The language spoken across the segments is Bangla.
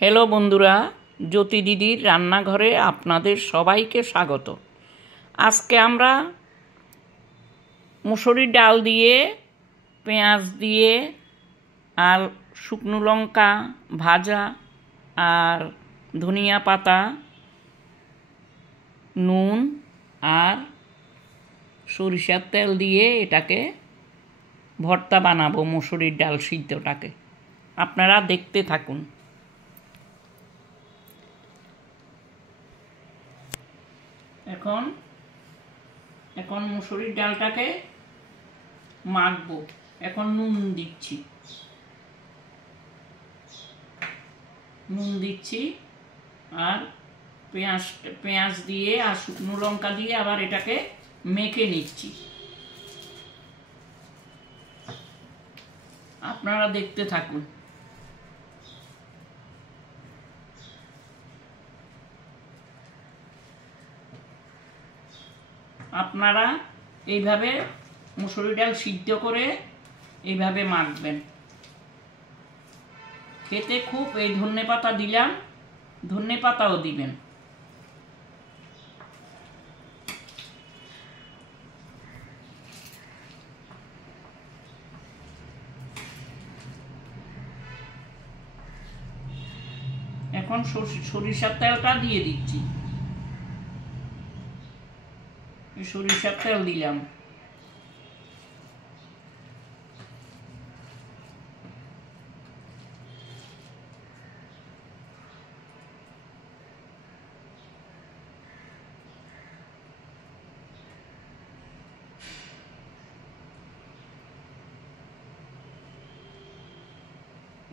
হ্যালো বন্ধুরা, জ্যোতি দিদির রান্নাঘরে আপনাদের সবাইকে স্বাগত। আজকে আমরা মুসুরির ডাল দিয়ে, পেঁয়াজ দিয়ে আর শুকনো লঙ্কা ভাজা আর ধনিয়া পাতা, নুন আর সরিষার তেল দিয়ে এটাকে ভর্তা বানাবো, মুসুরির ডাল সিদ্ধটাকে। আপনারা দেখতে থাকুন। এখন মুসুরির ডালটাকে মাখবো। এখন নুন দিচ্ছি আর পেঁয়াজ দিয়ে আর শুকনো লঙ্কা দিয়ে আবার এটাকে মেখে নিচ্ছি। আপনারা দেখতে থাকুন। আপনারা এইভাবে মুসুরি ডাল সিদ্ধ করে এইভাবে মাখবেন। খেতে খুব, এই ধনেপাতা দিলাম, ধনেপাতাও দিবেন। এখন সরিষার তেলটা দিয়ে দিচ্ছি। সরিষার তেল দিলাম।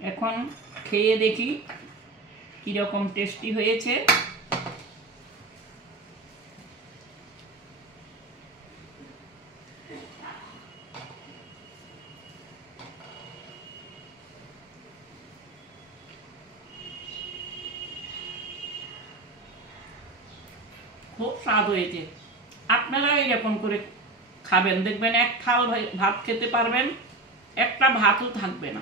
এখন খেয়ে দেখি কিরকম টেস্টি হয়েছে। খুব স্বাদ হয়েছে। আপনারাও এরকম করে খাবেন, দেখবেন এক থাল ভাত খেতে পারবেন, একটা ভাতও থাকবে না।